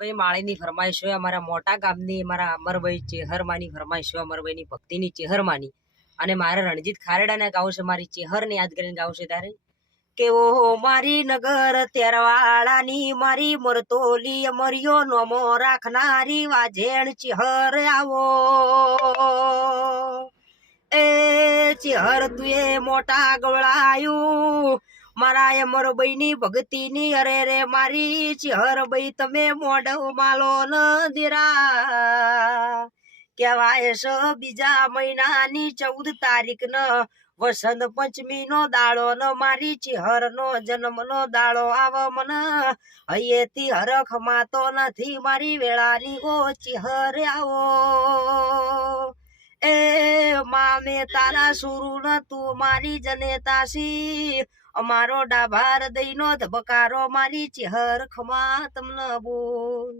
ભાઈ માળીની ફરમાઈશ હોય, અમારા મોટા ગામની અમારા અમરભાઈ ચેહરમાની ફરમાઈશ હોય, અમરભાઈની ભક્તિની ચેહરમાની. અને મારે રણજીત ખારેડાને ગાવું છે, મારી ચેહરને યાદ કરીને ગાવું છે તારે કે ઓ મારી નગર તેરવાળાની મારી મરતોલી અમરિયો નોમો રાખનારી વાજેણ ચેહર આવો એ ચેહર તુએ મોટા ગવળાયું મારા અમરભાઈની ભક્તિની અરે રે મારી ચેહરભાઈ તમે મોઢવ માલો ન દેરા કહેવાય છે બીજા મહિનાની 14 તારીખ ન વસંત પંચમી નો દાડો ન મારી ચેહર નો જન્મ નો દાડો આવ મન હૈયેથી હરખ માતો નથી મારી વેળાની ઓ ચેહર આવો એ મામે તારા સુરુ ન તું મારી જનેતાસી અમારો ડાભાર દઈનો ધબકારો મારી ચેહર ખમા તમને બોલ.